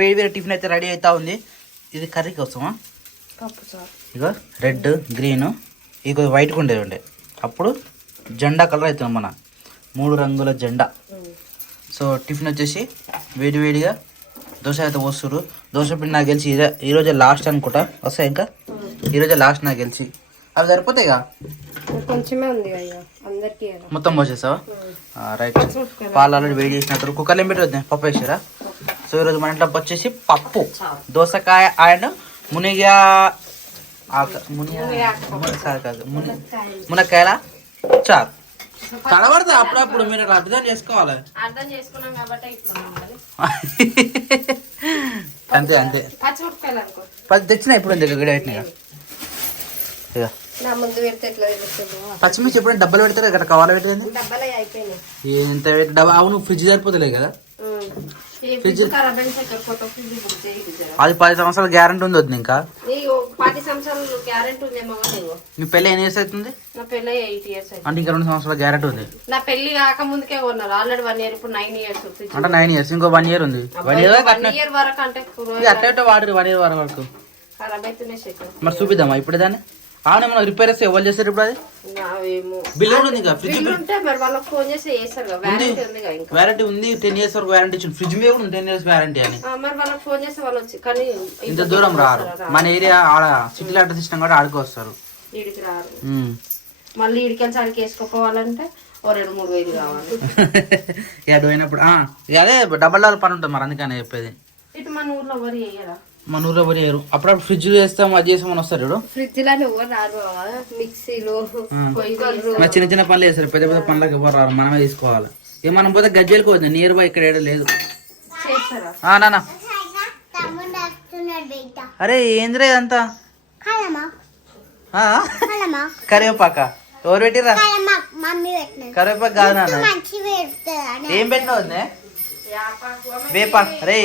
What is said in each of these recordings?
వేడి వేడి టిఫిన్ అయితే రెడీ అవుతా ఉంది. ఇది కర్రీ కోసమా? ఇగో రెడ్ గ్రీన్ ఇగో వైట్ ఉండేది ఉండే అప్పుడు జెండా కలర్ అవుతుంది మన 3 రంగుల జెండా. సో టిఫిన్ వచ్చేసి వేడి వేడిగా దోశ అయితే పోస్తున్నారు. దోశ పిండి నాకు గెలిచి ఈరోజే లాస్ట్ అనుకుంటా. వస్తాయి ఇంకా ఈరోజే లాస్ట్ నాకు గెలిచి. అవి సరిపోతాయి ఇక కొంచెమే ఉంది మొత్తం పోసేస్తావా? రైట్. పాలు ఆల్రెడీ వేడి చేసినట్టు కుక్కర్లో ఏం పెట్టదు పప్పు వేసారా? సో ఈరోజు మన ఇంట్లో వచ్చేసి పప్పు, దోసకాయ అండ్ మునక్కాయల చారు. కనబడతా అప్పుడప్పుడు మీరు అర్థం చేసుకోవాలి. అంతే అంతే తెచ్చినా ఇప్పుడు గడి అయినా పచ్చిమిర్చి ఎప్పుడైనా డబ్బాలు పెడతారు ఇక్కడ కావాలి పెట్టింది ఎంత డబ్బా. అవును ఫ్రిడ్జ్ సరిపోతలే కదా ఫ్రిడ్జ్. అది 10 సంవత్సరాల గ్యారెంటీ ఉంది వద్దు ఇంకా. 10 సంవత్సరాలు గ్యారెంటీ ఉందేమో. మీ పెళ్ళి ఎన్ని ఇయర్స్ అవుతుంది? నా పెళ్ళి 8 years అంటే ఇంకా 2 సంవత్సరాల గ్యారెంటీ ఉంది. నా పెళ్లి కాక ముందుకే కొన్నారు ఆల్రెడీ 1 year. ఇప్పుడు 9 years అంటే 9 years ఇంకో 1 year ఉంది. 1 year వరకు అంటే అట్లా వాడరు 1 year వరకు ఖరాబ్ అయితేనే. మరి చూపిద్దామా ఇప్పుడు దాన్ని? అవును ఏమన్నా రిపేర్ వస్తే ఎవరు చేస్తారు ఇప్పుడు? అది బిల్ ఉంది వారంటీ ఉంది 10 years వరకు వారంటీ ఇచ్చింది. ఫ్రిడ్జ్ మీద కూడా 10 years వారంటీ అని. ఇంత దూరం రారు. మన ఏరియా ఆడ సిటీ లాంటి సిస్టమ్ కూడా ఆడుకో వస్తారు. మళ్ళీ ఇడికెళ్ళి అడికి వేసుకోపోవాలంటే 2-3 వేలు కావాలి. ఇక పోయినప్పుడు అదే డబల్ పని ఉంటుంది మరి అందుకని చెప్పేది. ఇటు మన ఊర్లో ఎవరు చేయరా? మన ఊర్లో ఎవరు చేయరు. అప్పుడప్పుడు ఫ్రిడ్జ్ వేస్తాం అది చేస్తామని వస్తారు. ఫ్రిడ్జ్ లానే ఎవరు రారు. మిక్సీలో చిన్న చిన్న పనులు వేస్తారు. పెద్ద పెద్ద పనులకు ఎవరు రారు. మనమే తీసుకోవాలి. ఇక మనం పోతే గజ్జలకు పోతుంది. నియర్ బై ఇక్కడ ఏడా లేదు. నానా అరే ఏంద్రా ఇదంతా కరివేపాక ఎవరు పెట్టిరా? కరివేపాకు కాదు నాన్న. ఏం పెట్టినావు? వేపాకు. రే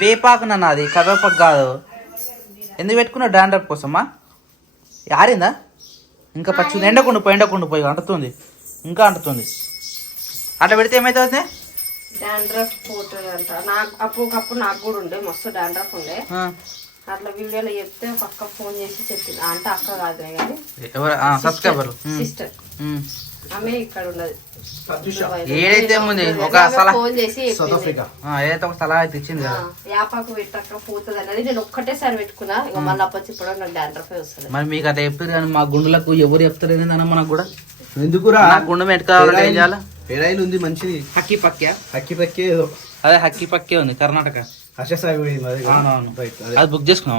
వేపాకు నాన్న, అది కరివేపాకు కాదు. ఎందుకు పెట్టుకున్నావు? డాండ్రఫ్ కోసమా? ఆరిందా? ఇంకా పచ్చి ఎండకుండా పోయి అంటుతుంది. ఇంకా అంటుతుంది. అట్లా పెడితే ఏమవుతుంది? డాండ్రఫ్ పోతుంది అంట. నాకు అప్పుడు నాకు కూడా ఉండే మస్తు డాండ్రఫ్ ఉండే. అట్లా వీడియోలో చెప్తే పక్క ఫోన్ చేసి చెప్పింది. అంటే అక్క కాదు కానీ సబ్స్క్రైబర్ సిస్టర్ ఆమె ఇక్కడ ఉన్నది. ఏదైతే ఉంది ఒక ఫోన్ చేసి ఏదైతే ఒక సలహా అయితే ఇచ్చింది కదా, యాపాకు పెట్టక పోతుంది అనేది. నేను ఒక్కటేసారి పెట్టుకున్నా. ఇక మళ్ళీ అప్పచ్చి ఇప్పుడు నాకు డాండ్రఫ్ వస్తుంది. మరి మీకు అట్లా చెప్పారు కానీ మా గుండెలకు ఎవరు చెప్తారు ఏందన్న మనకు కూడా. ఎందుకురా గుండె పెట్టుకోవాలి ఏం చేయాలి? పేరాయిలు ఉంది మంచిది. హక్కి పక్కే అదే హక్కి పక్కే ఉంది కర్ణాటక. అది బుక్ చేసుకున్నాం.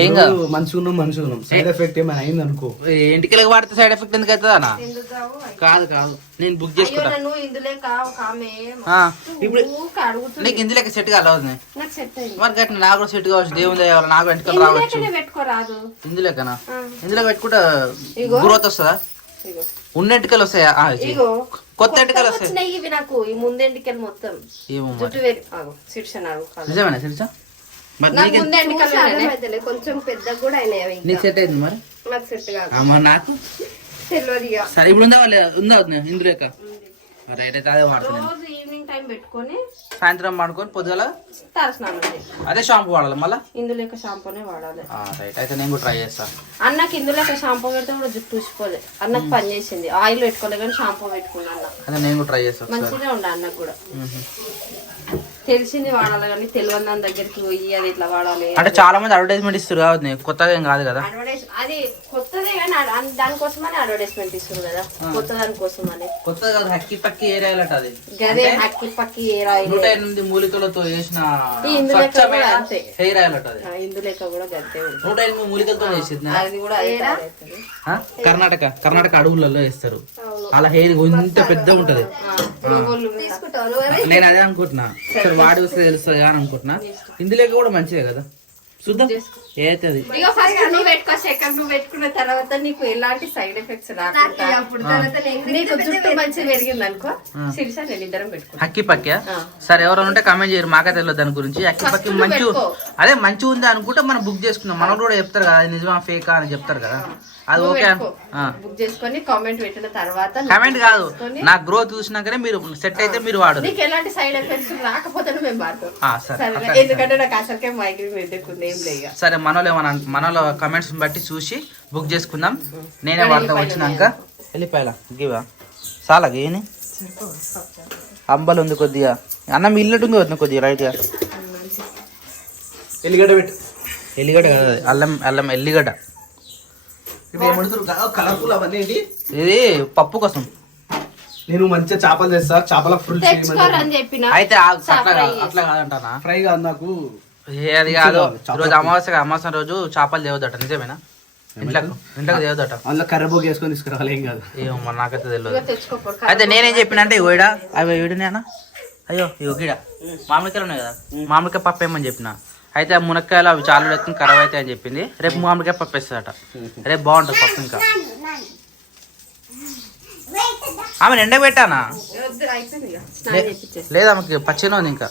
ఏం కాదు మంచిగా సైడ్ ఎఫెక్ట్ ఏమైనా అయింది అనుకో. ఇంటికి వాడితే సైడ్ ఎఫెక్ట్ ఎందుకు అవుతుంది అన్న? కాదు నేను బుక్ చేసుకుంటా. ఇప్పుడు నీకు ఇందులో సెట్ కావాలి. మరి గట్టిన నాకు కూడా సెట్ కావచ్చు. దేవుని నాకు వెంటకలు రావచ్చు. ఇందులోకనా? ఇందులో పెట్టుకుంటే గ్రోత్ వస్తుందా? ఉన్న ఎంటికలు వస్తాయా? కొత్త ఎంటికలు వస్తాయి. ఇవి నాకు ఈ ముందు ఎంటికలు మొత్తం నిజమేనా శిర్ష? కొంచెం పెద్ద కూడా అయినాయి. నీకు సెట్ అయింది మరి? నాకు సెట్ కాదు. నాకు తెలియదు. సరే ఇప్పుడు ఉందా ఇందులో రైట్ అయితే అదే వాడుతున్నాను. రోజు ఈవినింగ్ టైం పెట్టుకొని సాయంత్రం వాడుకొని పొద్దుగల తలస్నానం అదే షాంపూ వాడాలి. మళ్ళీ ఇందులో షాంపూనే వాడాలి. రైట్ అయితే నేను కూడా ట్రై చేస్తాను. అన్నకి ఇందులో షాంపూ పెడితే కూడా జుట్టు ఊసిపోలే. అన్నకు పని చేసింది. ఆయిల్ పెట్టుకోలే కానీ షాంపూ పెట్టుకున్నా. అన్న నేను కూడా ట్రై చేస్తాను. మంచిగా ఉండే అన్నకు కూడా తెలిసింది వాడాలి కానీ తెలియని దాని దగ్గరికి పోయి అది ఇట్లా వాడాలి అంటే చాలా మంది అడ్వర్టైజ్మెంట్ ఇస్తారు కాదు, కొత్తగా ఏం కాదు కదా. అది కొత్తదే కానీ దానికోసమని అడ్వర్టైజ్మెంట్ ఇస్తారు కదా, కొత్త దానికోసమని. కొత్తగా కాదు, హక్కి పక్కి ఏరాయిల్ అట అది. గదే హక్కి పక్కి ఏరాయిల్ 108 మూలికలతో చేసిన హెయిర్ ఆయిల్ అట అది. ఇందులేక కూడా గద్దే 108 మూలికలతో చేసింది. అది కూడా కర్ణాటక అడవులలో వేస్తారు. అలా హెయిర్ ఇంత పెద్ద ఉంటది. నేను అదే అనుకుంటున్నా, సరే వాడి వస్తే తెలుస్తుంది అని అనుకుంటున్నా. ఇందులో కూడా మంచిదే కదా, చూద్దాం ఏది. నువ్వు పెట్టుకున్న తర్వాత నీకు ఎలాంటి సైడ్ ఎఫెక్ట్స్ రాకుండా నీకు జుట్టు మంచిగా పెరిగింది అనుకో శిరీష నేను ఇద్దరం పెట్టుకో. హక్కి పక్కా సరే, ఎవరైనా ఉంటే కామెంట్ చేయరు, మాకే తెలియదు దాని గురించి. హక్కి పక్కి మంచి అదే మంచిగా ఉంది అనుకుంటే మనం బుక్ చేసుకున్నాం. మనకు కూడా చెప్తారు కదా నిజమా ఫేకా అని చెప్తారు కదా. అది ఓకే బుక్ చేసుకొని కామెంట్ పెట్టిన తర్వాత కామెంట్ కాదు, నా గ్రోత్ చూసినాకనే మీరు సెట్ అయితే మీరు వాడు. నీకు ఎలాంటి సైడ్ ఎఫెక్ట్స్ రాకపోతే మేము వాడతాం. సరే, ఎందుకంటే నాకు అసలుకే మైగ్రేన్ పెట్టుకుంది ఏం లేదు. సరే, మనలో కమెంట్స్ బట్టి చూసి బుక్ చేసుకుందాం. నేనే వాడతా వచ్చినాక. వెళ్ళిపోయాలా గివా చాలా గేని అంబలు ఉంది కొద్దిగా, అన్నం ఇల్లుంటుంది వద్దు కొద్దిగా రైట్గా. ఎల్లిగడ్డ పెట్టు. ఎల్లిగడ్డ కాదు, అల్లం ఎల్లిగడ్డ. కలర్ఫుల్ అవన్నీ ఏంటి? ఇది పప్పు కోసం. నేను మంచిగా చేపలు తెస్తా, చేపల ఫుల్ తెచ్చుకోరని చెప్పిన. అయితే అట్లా కాదంటానా, ఫ్రై కాదు నాకు. అది కాదు, రోజు అమావాస్య రోజు చేపలు తేవద్దట. నిజమేనా? ఇంట్లోకి తేవద్దట. అందులో కర్రబోగి వేసుకొని తీసుకురావాలి. ఏం కాదు. ఏమో మరి నాకైతే తెలియదు. అయితే నేనేం చెప్పిన అంటే ఇగో ఈడ అవి వీడినా, అయ్యో ఇగో గీడ మామిడికాయలు ఉన్నాయి కదా, మామిడికాయ పప్పు ఏమని చెప్పిన. అయితే ఆ మునక్కాయలు అవి చాలా ఎత్తుకుని ఖరాబ్ అవుతాయి అని చెప్పింది. రేపు మామిడికాయ పప్పు వేస్తుందట. రేపు బాగుంటుంది పప్పు. ఇంకా ఆమె ఎండ పెట్టానా? లేదా ఆమెకి పచ్చిగా ఉంది ఇంకా.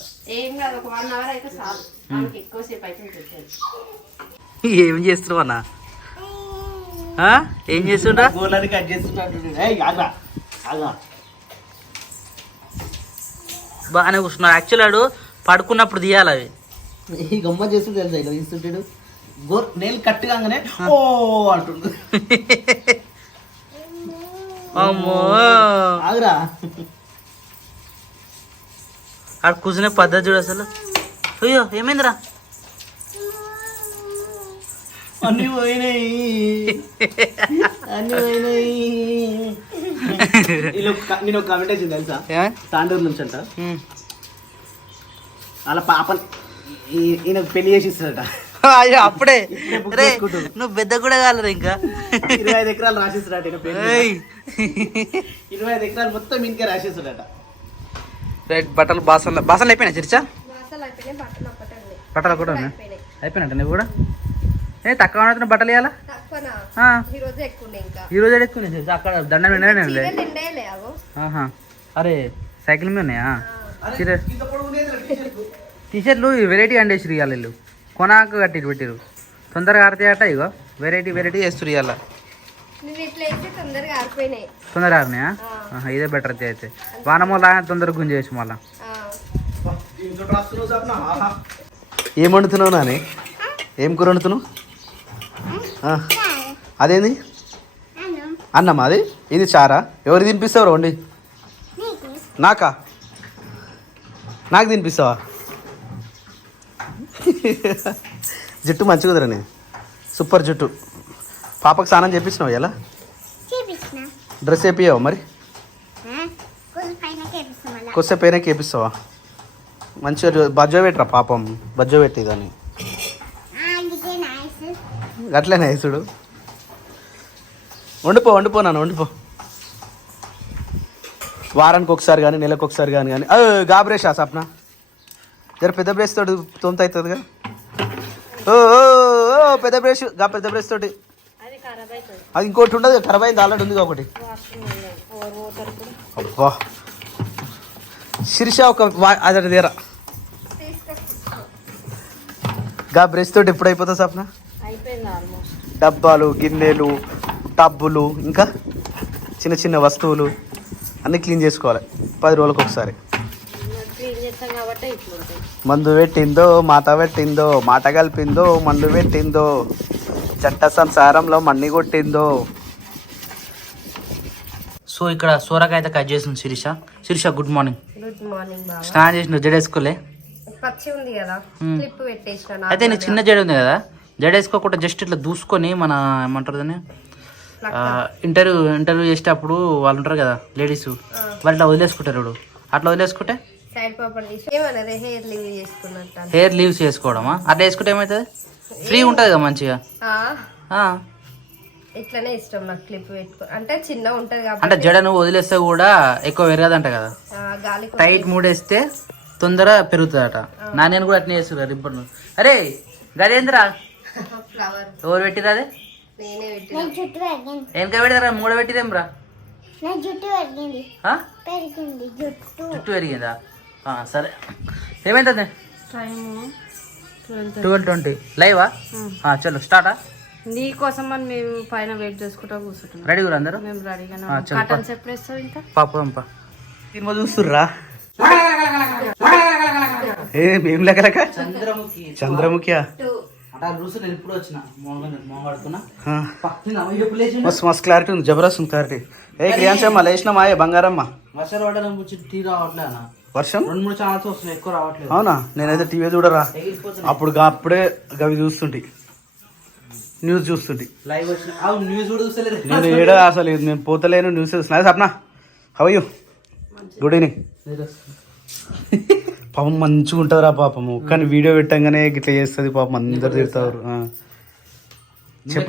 ఏం చేస్తున్నావు అన్న? ఏం చేస్తుండ్రా? గోళ్ళని కట్ చేస్తున్నా. బాగానే కూర్చున్నాడు. యాక్చువల్ ఆడు పడుకున్నప్పుడు తీయాలి అవి. ఈ గమ్మ చేస్తుంటే తెలుసా, ఇలా తీస్తుంటాడు. నేను కట్ కాగానే ఓ అంటుండు. అమ్మో, ఆగురా. ఆడ కూర్చునే పద్ధతి చూడు అసలు. అయ్యో ఏమైందిరా? అన్ని పోయినాయి. నేను ఒక కామెంట్ వచ్చింది తెలుసా, తాండూరు నుంచి అంట. అలా పాప ఈయన పెళ్లి చేసి ఇస్తాడట. అయ్యో అప్పుడే నువ్వు పెద్ద కూడా కాలేదు ఇంకా. 25 ఎకరాలు రాసిస్తాడట. 25 ఎకరాలు మొత్తం ఇంకే రాసిస్తాడట. రైట్, బట్టలు బాసలు అయిపోయినా చిరిచా? బట్టలు కూడా అయిపోయినట్ట. నువ్వు కూడా తక్కువ ఉన్నట్టు బట్టలు ఇవ్వాలా? ఈ రోజు ఎక్కువ అక్కడ దండం నిండా. అరే సైకిల్ మీద ఉన్నాయా టీషర్ట్లు? వెరైటీ అండేసి ఇవ్వాలి వీళ్ళు. కొనాకు కట్టి పెట్టిరు, తొందరగా ఆడతాయట. ఇగో వెరైటీ వేస్తురు ఇవాళ. తొందరగా ఆడినాయా? ఇదే బెటర్ అయితే. వానమూల తొందరగా గుంజేసి మళ్ళా. ఏం వండుతున్నావు నాని? ఏం కూర వండుతున్నావు? అదేంది? అన్నమా అది? ఇది చారా? ఎవరు తినిపిస్తావు? వండి నాకా? నాకు తినిపిస్తావా? జుట్టు మంచిగా కుదరని, సూపర్ జుట్టు. పాపకు స్నానం చేపించినావు ఎలా? డ్రెస్ వేపియావా మరి? కొద్దిసేపు పైన వేపిస్తావా? మంచిగా బజ్జో పెట్టరా పాపం, బజ్జో పెట్టి దాన్ని. అట్లనే చూడు. వండిపో నాన్న, వండిపో. వారానికి ఒకసారి కానీ నెలకు ఒకసారి కానీ గాబ్రేషా సప్న జర పెద్ద బ్రష్ తోటి తొంత అవుతుందిగా. పెద్ద బ్రష్ పెద్ద బ్రష్ తోటి. అది ఇంకోటి ఉండదు, ఖరాబ్ అయింది ఆల్రెడీ ఉంది ఒకటి. అబ్బా శిరీష ఒక అదటి తీరా బ్రష్ తోటి ఎప్పుడు అయిపోతుంది సప్న? డబ్బాలు, గిన్నెలు, టబ్బులు, ఇంకా చిన్న చిన్న వస్తువులు అన్నీ క్లీన్ చేసుకోవాలి 10 రోజులకు ఒకసారి. మందు పెట్టిందో మాత పెట్టిందో, మాట కలిపిందో మందు పెట్టిందో, జంట సంసారంలో మన్ని కొట్టిందో. సో ఇక్కడ సోరకాయ అయితే కట్ చేసింది Sirisha. Good morning. Good morning. స్నానం చేసిన జడేసుకోలే? పచ్చి ఉంది కదా, క్లిప్ పెట్టేసిన. అయితే నీకు చిన్న జడ ఉంది కదా, జడేసుకోకుండా జస్ట్ ఇట్లా దూసుకొని మన ఏమంటారు దాన్ని, ఇంటర్వ్యూ చేసేటప్పుడు వాళ్ళు ఉంటారు కదా లేడీస్, వాళ్ళు ఇట్లా వదిలేసుకుంటారు. అట్లా వదిలేసుకుంటే హెయిర్ లీవ్స్ చేసుకోవడమా? అట్లా వేసుకుంటే ఏమవుతుంది? ఫ్రీ ఉంటుంది కదా మంచిగా. ఇట్లనే ఇష్టం నాకు క్లిప్ పెట్టుకో, అంటే చిన్న ఉంటది కాబట్టి. అంటే జడ నువ్వు వదిలేస్తే కూడా ఎక్కువ పెరగదంట కదా, టైట్ మూడేస్తే తొందర పెరుగుతుందట. నేను కూడా అట్నే చేస్తున్నా రిబ్బన్. అరే గజేంద్ర ఎవరు పెట్టిరా? అదే వెనక పెడతారా? మూడ పెట్టిదేం రా? జుట్టు పెరిగిందా? సరే ఏమైతుంది? 12:20 లైవా? చలో స్టార్టా. నీ కోసం అని మేము పైన వెయిట్ చేసుకుంటా కూర్చుంటున్నాం. రెడీ కూడా అందరూ మేము రెడీగానే ఆ, చెప్పు. కటన్స్ ఎప్పుడు వేస్తావు ఇంకా? పాపంపా సినిమా చూస్తుర్రా ఏం లెక్కలక చంద్రముఖియా ఎప్పుడు వచ్చిన మస్తు మస్తు క్లారిటీ ఉంది, జబర్దస్త్ ఉంది క్లారిటీ. ఏ క్రియాంశమ్మ లేచినామా? ఏ బంగారమ్మ వర్షాలు పడడం గురించి టీ రావట్లేనా? వర్షం 2-3 ఛానల్స్ వస్తున్నాయి, ఎక్కువ రావట్లేదు. అవునా? నేనైతే టీవీ చూడరా, అప్పుడే గవి చూస్తుంటి, న్యూస్ చూస్తుంటి. లైవ్ వచ్చిన న్యూస్ కూడా చూస్తలేదు నేను ఏడ అసలు నేను పోతలేను, న్యూస్ చూస్తున్నా. Sapna how you? Good evening. పాపం మంచిగా ఉంటుందిరా పాపము, కానీ వీడియో పెట్టంగానే ఇట్లా చేస్తుంది పాపం, అందరు తిడతారు.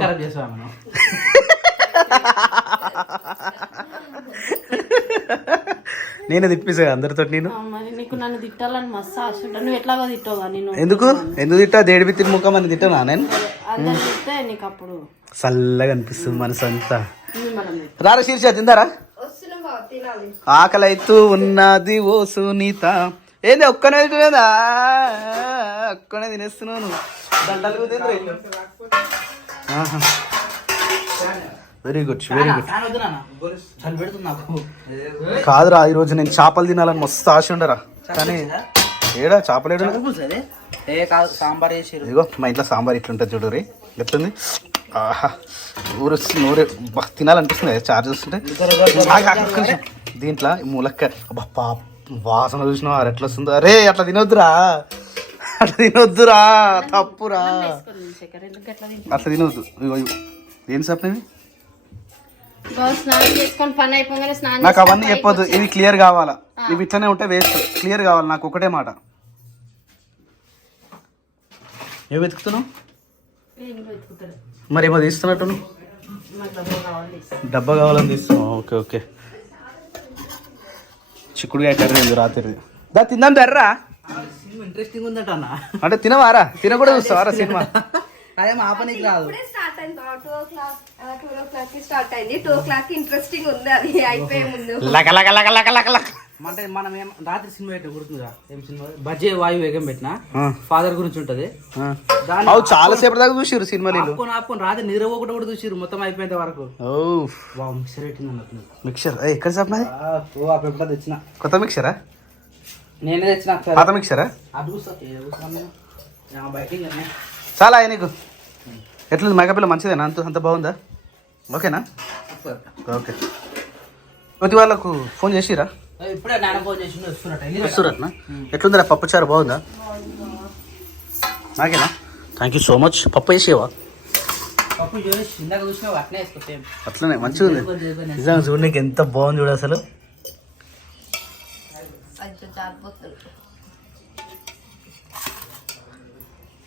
ఖరాబ్ చేసావా మనం? నేనే తిప్పిసా అందరితో. నేను మరి నీకు నన్ను తిట్టాలని మస్తు ఆశ ఉంటుంది. నువ్వు ఎట్లాగో తిట్టవుగా నేను. ఎందుకు తిట్టా? దేడిపి తిరుముఖం అని తిట్టనా నేను? అందరు తిట్టే నీకు అప్పుడు చల్లగా అనిపిస్తుంది మనసు అంతా. మనం రారా శీర్ష తిందారా? వస్తున్నాం బావ, తినాలి. ఆకలి అవుతూ ఉన్నది ఓ సునీత. ఏంది ఒక్కనే తింటున్నదా? ఒక్కనే తినేస్తున్నాను. దండలు very good very good. Fan వద్దు నాన్న, చలి పెడుతుంది నాకు. కాదురా, ఈరోజు నేను చేపలు తినాలని మస్తు ఆశ ఉండరా, కానీ ఏడా చేపలేడు. ఏ కాదు, సాంబార్ చేసారు. ఇదిగో మా ఇంట్లో సాంబార్ ఇట్లుంటుంది చూడు, ఎట్లుంది. ఆహా నూరే తినాలనిపిస్తుంది చార్జ్ చూస్తుంటే. దీంట్లో ములక్కాయ అబ్బా వాసన చూసినా ఎట్లా వస్తుందో. అరే అట్లా తినొద్దురా, తప్పురా, అట్లా తినొద్దు. ఏం చెప్పినవి? స్నానం చేసుకొని పని అయిపోగానే స్నానం నాకు అవన్నీ చెప్పొద్దు, ఇవి క్లియర్ కావాలా. ఇవి ఇట్లనే ఉంటే వేస్ట్, క్లియర్ కావాలి నాకు. ఒకటే మాట, ఏం వెతుకుతున్నావు? మరి ఏమో తీస్తున్నట్టు డబ్బా కావాలని తీస్తున్నావు. Okay okay. చిక్కుడుగా కర్రీ ఉంది రాత్రి, దా తిందాం తర్రా. సినిమా ఇంట్రెస్టింగ్ ఉందట అన్న. అంటే తినవారా? తినకూడా చూస్తావారా సినిమా? అదేమో ఆపనికి రాదు. స్టార్ట్ అయింది 2:00 స్టార్ట్ అయింది. 2:00 ఇంట్రెస్టింగ్ ఉంది, అది అయిపోయే ముందు. అంటే మనం ఏం రాత్రి సినిమా పెట్టిన గుర్తుందా? ఏం సినిమా? బజ్జే వాయు వేగం పెట్టిన ఫాదర్ గురించి ఉంటది. అవు చాలా సేపటి దాకా చూసిరు సినిమాలు. ఆపుకొని రాత్రి నిద్ర కూడా చూసిరు మొత్తం అయిపోయేంత వరకు. మిక్సర్ పెట్టింది అన్నట్టు. మిక్సర్ ఎక్కడ చెప్పినది? ఆ పెంప తెచ్చిన కొత్త మిక్సరా? నేనే తెచ్చిన. పాత మిక్సరా? బయటికి చాలా అయ్యా నీకు. ఎట్లుంది మేకపిల్ల? మంచిదేనా? అంత బాగుందా? ఓకేనా? ఓకే. ప్రతి వాళ్ళకు ఫోన్ చేసిరా? ఇప్పుడే నాన్న ఫోన్ చేసి వస్తురట్నా? ఎట్లుందిరా పప్పు చారు? బాగుందా? నాకేనా? Thank you so much. పప్పు వేసేవా? పప్పు చూసి ఇందాక చూసినా అట్నే వేసుకొచ్చాం. అట్లనే మంచిగా ఉంది నిజంగా. చూడడానికి ఎంత బాగుంది చూడ అసలు.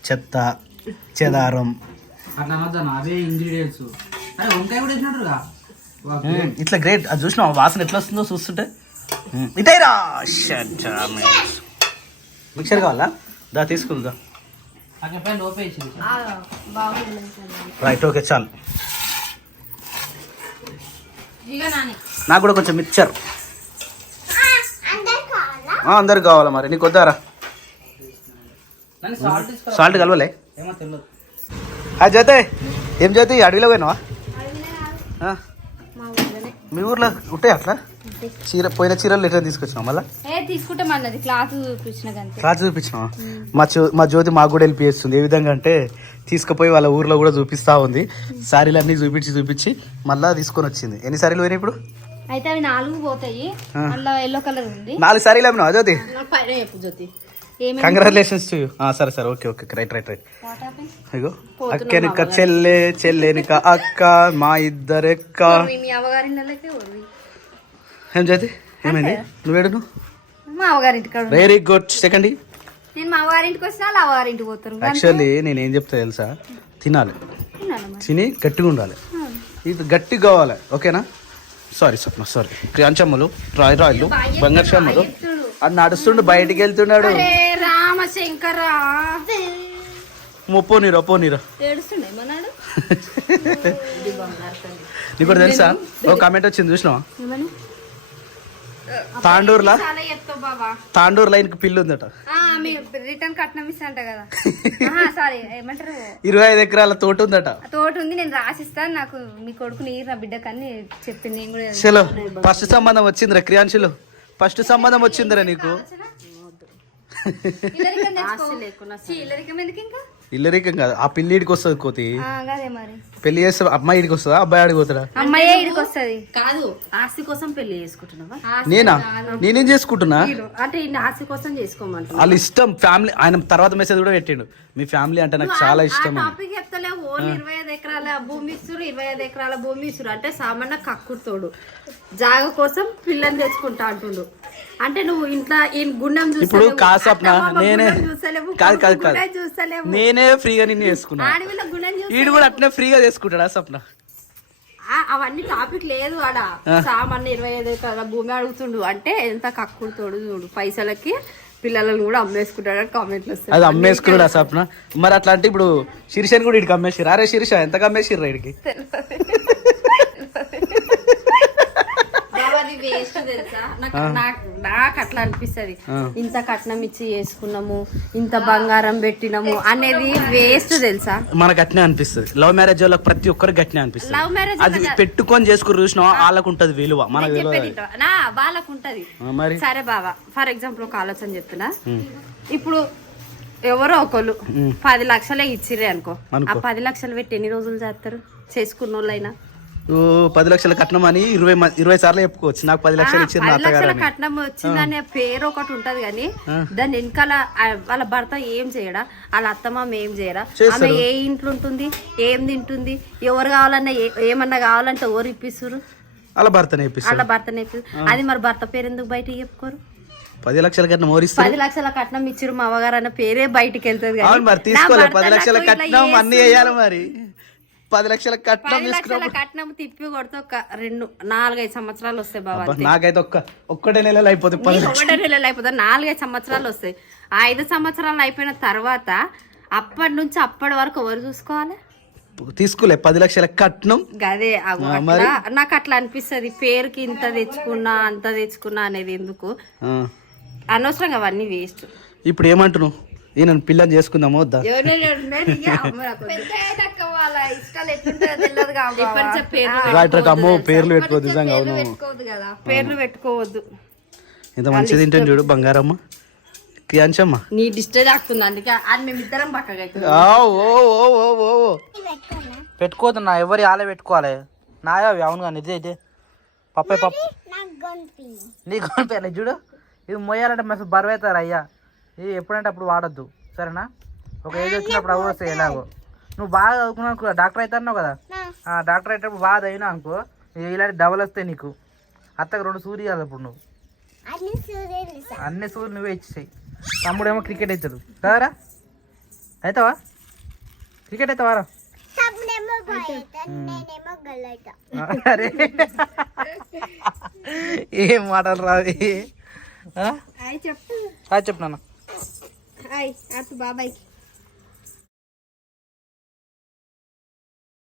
చెత్త చెదారం అట్లా అనొద్దాను, అవే ఇంగ్రీడియంట్స్. అరే వంకాయ కూడా వేసినట్టుగా ఇట్లా గ్రేట్. అది చూసిన వాసన ఎట్లా వస్తుందో చూస్తుంటే. ఇటైరా మిక్సర్ కావాలా? దా తీసుకుందా. అక్కడ పైన లోపే వేసింది. రైట్ ఓకే చాలు. ఇక నాని నాకు కూడా కొంచెం మిక్చర్ అందరికి కావాలా. మరి నీకు వద్దారా? సాల్ట్ కలవలే? ఏమో తెలియదు. జ్యోతి ఏం జ్యోతి అడవిలో పోయినావా? మీ ఊర్లో ఉంటాయి అట్లా పోయిన చీరలు ఎట్లా తీసుకొచ్చినావు? మళ్ళీ తీసుకుంటామన్నది క్లాత్ చూపించిన క్లాత్ చూపించినావా? మా జ్యోతి మాకు కూడా హెల్ప్ చేస్తుంది. ఏ విధంగా అంటే తీసుకుపోయి వాళ్ళ ఊర్లో కూడా చూపిస్తా ఉంది. శారీలు అన్నీ చూపించి మళ్ళీ తీసుకొని వచ్చింది. ఎన్ని శారీలు పోయినాయి ఇప్పుడు? అయితే అవి 4 పోతాయి. అందులో ఎల్లో కలర్ ఉంది. 4 శారీలు అమ్మినావా జ్యోతి? పైన చెప్పు జ్యోతి. Congratulations to you. సరే సరే ఓకే ఓకే రైట్ ఇగో అక్కనిక చెల్లెనిక అక్క మా ఇద్దరెక్క. ఏం జ్యోతి ఏమైంది? నువ్వేడు? మా అవ్వగారింటి కాడ. Very good. సెకండ్ నేను మా అవ్వగారింటికి వచ్చినా వాళ్ళ అవ్వగారింటికి పోతారు. యాక్చువల్లీ నేను ఏం చెప్తా తెలుసా? తినాలి, తిని గట్టిగా ఉండాలి. ఇది గట్టిగా కావాలి. ఓకేనా? సారీ క్రియాంచమ్మలు రాయలు బంగారు అది నడుస్తుండు, బయటికి వెళ్తున్నాడు. రామశంకర పోనీరా నీకు కూడా తెలుసా? ఓ కామెంట్ వచ్చింది చూసినావా? తాండూరులా చాలా చెప్తావు బాబా. తాండూరు లైన్కి పిల్లి ఉందట. మీ రిటర్న్ కట్నం ఇస్తా అంట కదా. సారీ ఏమంటారు 25 ఎకరాల తోట ఉందట. తోట ఉంది, నేను రాసిస్తాను. నాకు మీ కొడుకు నీరు నా బిడ్డ కానీ చెప్పింది. నేను కూడా చలో ఫస్ట్ సంబంధం వచ్చిందిరా క్రియాంశులు, ఫస్ట్ సంబంధం వచ్చిందిరా నీకు. ఇల్లరికం తెచ్చుకో. ఇల్లరికం ఎందుకు ఇంకా? ఇల్లరికం కాదు, ఆ పిల్లి ఇడికి వస్తుంది కోతి. అదే మరి పెళ్లి చేస్తే అమ్మాయి ఇడికి వస్తుందా, అబ్బాయి ఆడికి పోతాడా? అమ్మాయే ఇడికి వస్తుంది. కాదు, ఆస్తి కోసం పెళ్లి చేసుకుంటున్నావా? నేనేం చేసుకుంటున్నా అంటే ఈ ఆస్తి కోసం చేసుకోమంట. వాళ్ళ ఇష్టం. ఫ్యామిలీ ఆయన తర్వాత మెసేజ్ కూడా పెట్టిండు, మీ ఫ్యామిలీ అంటే నాకు చాలా ఇష్టం అని. టాపిక్ చెప్తలేవు. ఓన్లీ 25 ఎకరాల భూమి ఇస్తురు, 25 ఎకరాల భూమి ఇస్తురు అంటే సామాన్య కక్కుర్తోడు జాగ కోసం పిల్లని తెచ్చుకుంటా అంటుండు. అంటే నువ్వు ఇంట్లో ఈ గుండం ఇప్పుడు కాసప్న నేనే చూస్తలేవు, కాదు కాదు కాదు చూస్తలేవు. నేనే ఫ్రీగా నిన్ను చేసుకున్నా, ఆడవిల్ల గుండం ఈడు కూడా అట్నే ఫ్రీగా చేసుకుంటాడా సప్న? అవన్నీ టాపిక్ లేదు ఆడ. సామాన్య 25 ఎకరాల భూమి అడుగుతుండు అంటే ఎంత కక్కుర్తోడు చూడు. పైసలకి పిల్లలను కూడా అమ్మేసుకుంటాడు అని కామెంట్లు వస్తాయి. అది అమ్మేసుకున్నాడా సప్న? మరి అట్లా అంటే ఇప్పుడు శిరీషని కూడా ఇడికి అమ్మేసిర్రు. అరే శిరీష ఎంత అమ్మేసిర్రు ఇడికి? అది వేస్ట్ తెలుసా? నాకు అట్లా అనిపిస్తుంది. ఇంత కట్నం ఇచ్చి చేసుకున్నాము, ఇంత బంగారం పెట్టినాము అనేది వేస్ట్ తెలుసా? మనకు అట్నే అనిపిస్తుంది. లవ్ మ్యారేజ్ వాళ్ళకి ప్రతి ఒక్కరికి అట్నే అనిపిస్తుంది. లవ్ మ్యారేజ్ అది పెట్టుకొని చేసుకుని చూసినా వాళ్ళకు ఉంటది విలువ, మనకు తెలియదు. వాళ్ళకు ఉంటది. మరి సరే బావా, ఫర్ ఎగ్జాంపుల్ ఒక ఆలోచన చెప్తున్నా. ఇప్పుడు ఎవరో ఒకళ్ళు 10 లక్షలే ఇచ్చిరే అనుకో. ఆ 10 లక్షలు పెట్టి ఎన్ని రోజులు చేస్తారు చేసుకున్న వాళ్ళైనా? 10 లక్షల కట్నం అని 20 సార్లు చెప్పుకోవచ్చు. నాకు 10 లక్షలు ఇచ్చింది 10 లక్షల కట్నం వచ్చిందనే పేరు ఒకటి ఉంటది కానీ దాని వెనకాల వాళ్ళ భర్త ఏం చేయడా, వాళ్ళ అత్తమామ ఏం చేయరా, ఆమె ఏ ఇంట్లో ఉంటుంది, ఏం తింటుంది, ఎవరు కావాలన్నా ఏమన్నా కావాలంటే ఎవరు ఇప్పిస్తారు? వాళ్ళ భర్తనే ఇప్పిస్తారు. వాళ్ళ భర్తనే ఇప్పిస్తారు. అది మరి భర్త పేరు ఎందుకు బయటకి చెప్పుకోరు? 10 లక్షల కట్నం ఓరిస్తారు. 10 లక్షల కట్నం ఇచ్చిరు మా అవ్వగారు అన్న పేరే బయటికి వెళ్తుంది. మరి తీసుకోలేదు 10 లక్షల కట్నం అన్ని వేయాలి. మరి 10 లక్షల కట్నం 10 లక్షల కట్నం తిప్పి కొడితే ఒక 4-5 సంవత్సరాలు వస్తాయి బాబా. నాకైతే ఒక్కటే నెలలు అయిపోతుంది. 1 నెలలు అయిపోతుంది, 4-5 సంవత్సరాలు వస్తాయి. 5 సంవత్సరాలు అయిపోయిన తర్వాత అప్పటి నుంచి అప్పటి వరకు ఎవరు చూసుకోవాలి? తీసుకోలే 10 లక్షల కట్నం. అదే నాకు అట్లా అనిపిస్తుంది. పేరుకి ఇంత తెచ్చుకున్నా అంత తెచ్చుకున్నా అనేది ఎందుకు అనవసరంగా, అవన్నీ వేస్ట్. ఇప్పుడు ఏమంటున్నావు? ఈయన పిల్లని చేసుకుందామా వద్దా? అమ్మో పేర్లు పెట్టుకోవద్దు. నిజంగా అవును, పేర్లు పెట్టుకోవద్దు. ఇంత మంచిది తింటాను చూడు బంగారమ్మ క్రియాంశమ్మ. నీ డిస్టర్బ్ అవుతుంది, అందుకే అది మేమిద్దరం పక్కగా పెట్టుకోవద్దు. నా ఎవరి ఆలే పెట్టుకోవాలి. నాయా అవును కానీ ఇది అయితే పప్పు నీ గొనిపోయాలి చూడు. ఇది మొయ్యాలంటే మస్తు బరువు అవుతారు అయ్యా. ఇది ఎప్పుడంటే అప్పుడు వాడద్దు, సరేనా? ఒక ఏజ్ వచ్చినప్పుడు అవి వస్తాయి. ఎలాగో నువ్వు బాగా చదువుకున్నావు, డాక్టర్ అవుతున్నావు కదా, ఆ డాక్టర్ అయ్యేటప్పుడు బాగా అయినా అనుకో, ఇలాంటి డబల్ వస్తాయి నీకు. అత్తకు 2 సూర్యులు కాదు ఇప్పుడు నువ్వు, అన్ని సూర్యులు నువ్వే ఇచ్చేసాయి. తమ్ముడేమో క్రికెట్ అవుతాడు కదరా? అవుతావా? క్రికెట్ అవుతావారా? అరే ఏం మాటలు రావి. చెప్పు చెప్పు నాన్న. బాబాయ్.